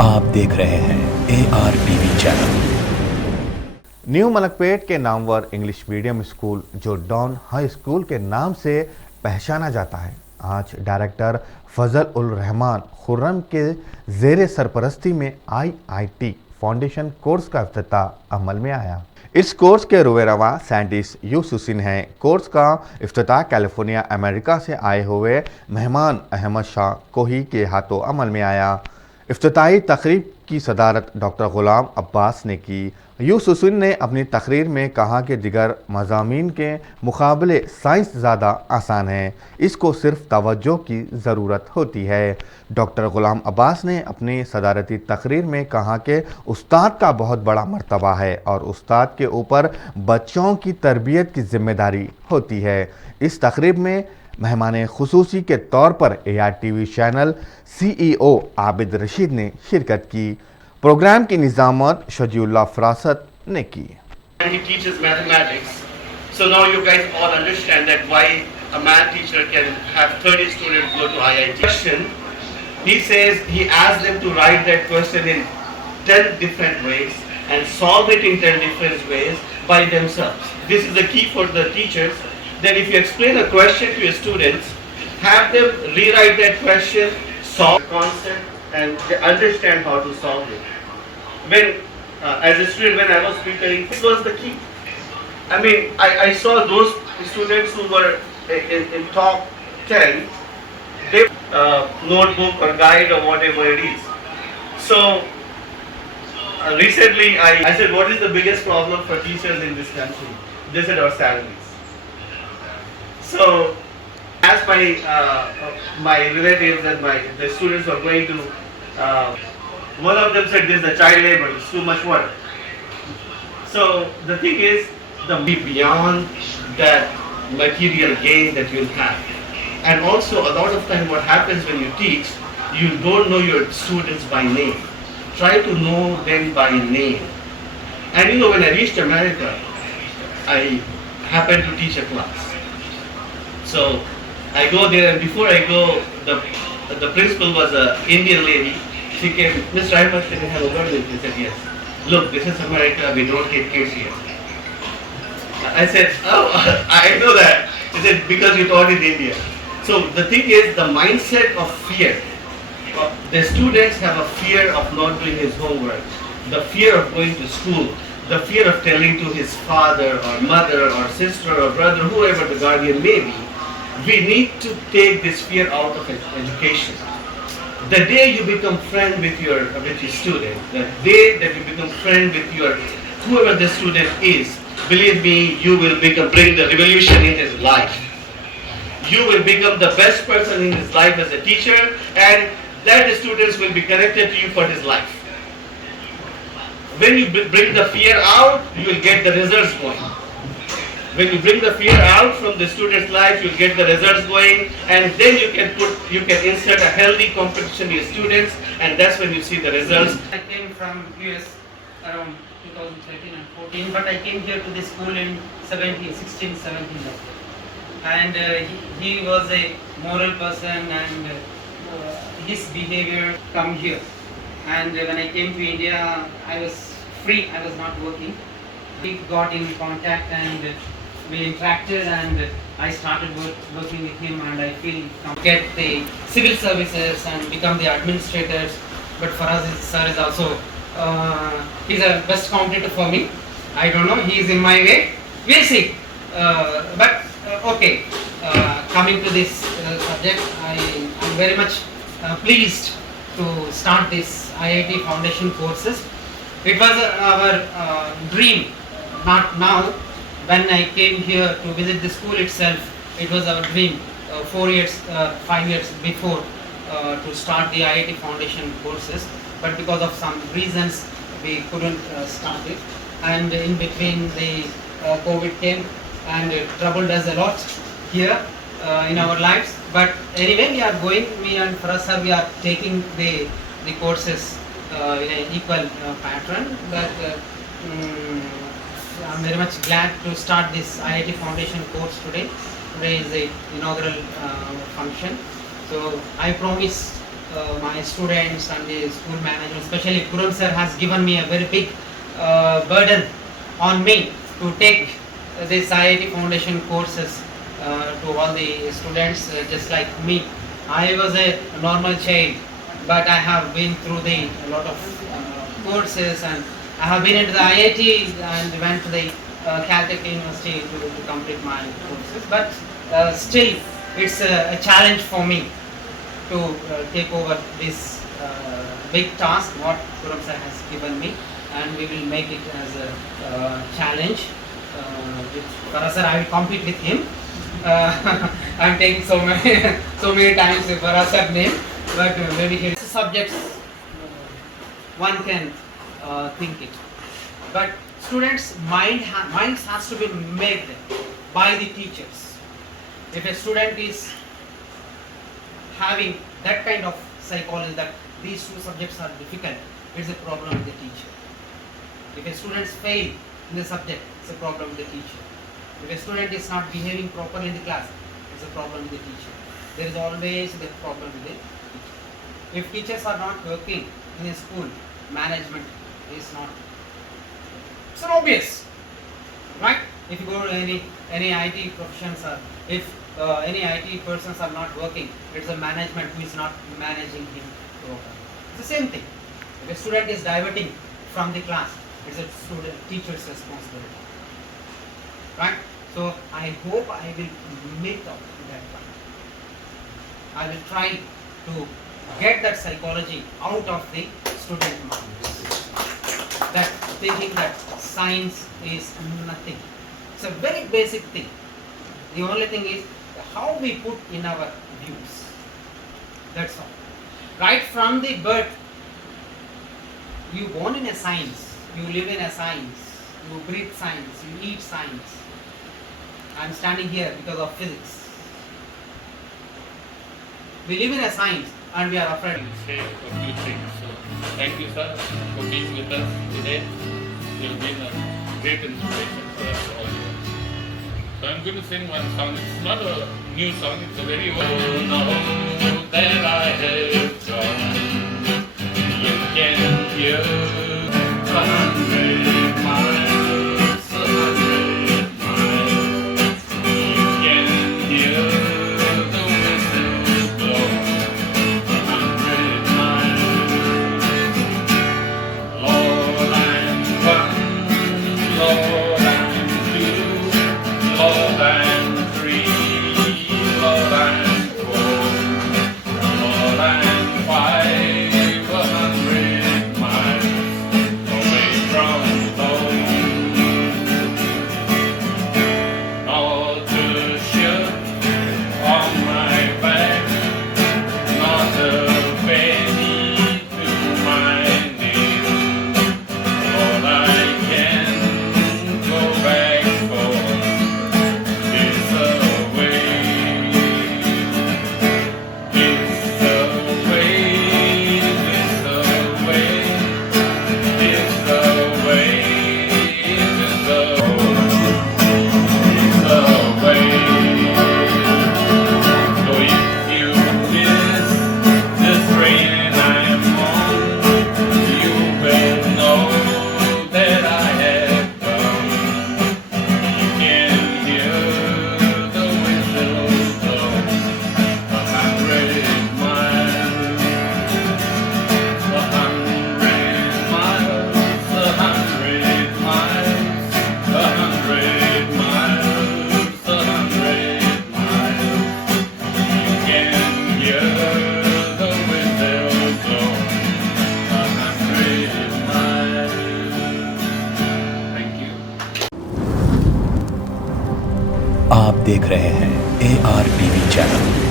आप देख रहे हैं ARTV चैनल। न्यू मलकपेट के नामवर इंग्लिश मीडियम स्कूल जो डॉन हाई स्कूल के नाम से पहचाना जाता है, आज डायरेक्टर फजल उल रहमान खुर्रम के ज़ेर सरपरस्ती में IIT फाउंडेशन कोर्स का इफ्तिताह अमल में आया। इस कोर्स के रुवेरवा साइंटिस्ट यूसुसिन हैं। कोर्स का इफ्तिताह कैलिफोर्निया अमेरिका से आए हुए मेहमान अहमद शाह कोही के हाथों अमल में आया। इफ्तिताही तकरीब की सदारत डॉक्टर गुलाम अब्बास ने की। यूसुसिन ने अपनी तकरीर में कहा कि दिगर मज़ामीन के मुकाबले साइंस ज़्यादा आसान है, इसको सिर्फ तवज्जो की ज़रूरत होती है। डॉक्टर गुलाम अब्बास ने अपनी सदारती तकरीर में कहा कि उस्ताद का बहुत बड़ा मर्तबा है और उस्ताद के ऊपर बच्चों की तरबियत की ज़िम्मेदारी होती है। इस तकरीब में मेहमान खुसूसी के तौर पर ARTV channel CEO Abid Rashid ने शिरकत की। प्रोग्राम की निज़ामत शजीउल्लाह फरासत ने की। He teaches mathematics. So now you guys all understand that why a math teacher can have 30 students go to IIT. Question, he says he asks them to write that question in 10 different ways and solve it in 10 different ways by themselves. This is the key for the teachers, that if you explain a question to your students, have them rewrite that question, solve the concept and they understand how to solve it. When as a student, when I was preparing, this was the key. I mean, I saw those students who were in top 10, they notebook or guide or whatever it is. So recently I said, what is the biggest problem for teachers in this country? They said, our salaries. So as my relatives and the students were going to, one of them said, this is the child labor, it's too much work. So the thing is, beyond that material gain that you'll have. And also a lot of time what happens when you teach, you don't know your students by name. Try to know them by name. And you know, when I reached America, I happened to teach a class. So I go there, and before I go, the principal was an Indian lady. She came, Mr. Ahmed, can I have a word with you? I said, yes. Look, this is America, we don't get kids here. I said, oh, I know that. She said, because you taught in India. So the thing is, the mindset of fear. The students have a fear of not doing his homework, the fear of going to school, the fear of telling to his father or mother or sister or brother, whoever the guardian may be. We need to take this fear out of education. The day you become friend with your student, the day that you become friend with whoever the student is, believe me, you will bring the revolution in his life. You will become the best person in his life as a teacher, and that the students will be connected to you for his life. When you bring the fear out, you will get the results going. When you bring the fear out from the student's life, you'll get the results going, and then you can insert a healthy competition in your students, and that's when you see the results. I came from US around 2013 and 14, but I came here to this school in 16, 17. And he was a moral person, and his behavior come here. And when I came to India, I was free, I was not working. We got in contact and we interacted, and I started working with him, and I feel get the civil services and become the administrators. But for us, sir is also he's a best competitor for me. I don't know, he is in my way. We'll see. Okay. Coming to this subject, I am very much pleased to start this IIT Foundation courses. It was our dream, not now. When I came here to visit the school itself, it was our dream 5 years before to start the IIT Foundation courses. But because of some reasons, we couldn't start it. And in between, the COVID came and troubled us a lot here in our lives. But anyway, we are going, me and Faraz sir, we are taking the courses in an equal pattern. But I'm very much glad to start this IIT Foundation course today. Today is the inaugural function. So I promise my students and the school management, especially Kuram sir, has given me a very big burden on me to take this IIT Foundation courses to all the students just like me. I was a normal child, but I have been through a lot of courses, and I have been into the IIT and went to the Caltech University to complete my courses. But still, it's a challenge for me to take over this big task what Kuram sir has given me, and we will make it as a challenge. With Farah sir, I will compete with him. I am taking so many times the Farah sir name, but maybe his subjects one can think it. But students' minds has to be made by the teachers. If a student is having that kind of psychology that these two subjects are difficult, it's a problem with the teacher. If a student fail in the subject, it's a problem with the teacher. If a student is not behaving properly in the class, it's a problem with the teacher. There is always the problem with the teacher. If teachers are not working in a school, management is not. It's obvious, right? If you go to any IT professions, or if any IT persons are not working, it's the management who is not managing him properly. It's the same thing. If a student is diverting from the class, it's a teacher's responsibility, right? So I hope I will meet up to that point. I will try to get that psychology out of the student minds. That thinking that science is nothing. It's a very basic thing. The only thing is how we put in our views. That's all. Right from the birth, you born in a science. You live in a science, you breathe science, you eat science. I am standing here because of physics. We live in a science and we are afraid. Say a few things. So, thank you, sir, for being with us today. You've been a great inspiration for us all. So I'm going to sing one song. It's not a new song, it's a very old one. Know that I have gone. You can hear 100 miles, 100 miles. You can hear the whistle blow. 100 miles. Lord, I'm one. Lord, I'm two. Lord, I'm three. Lord, I'm four. Lord, I'm 500 miles. आप देख रहे हैं ARTV channel.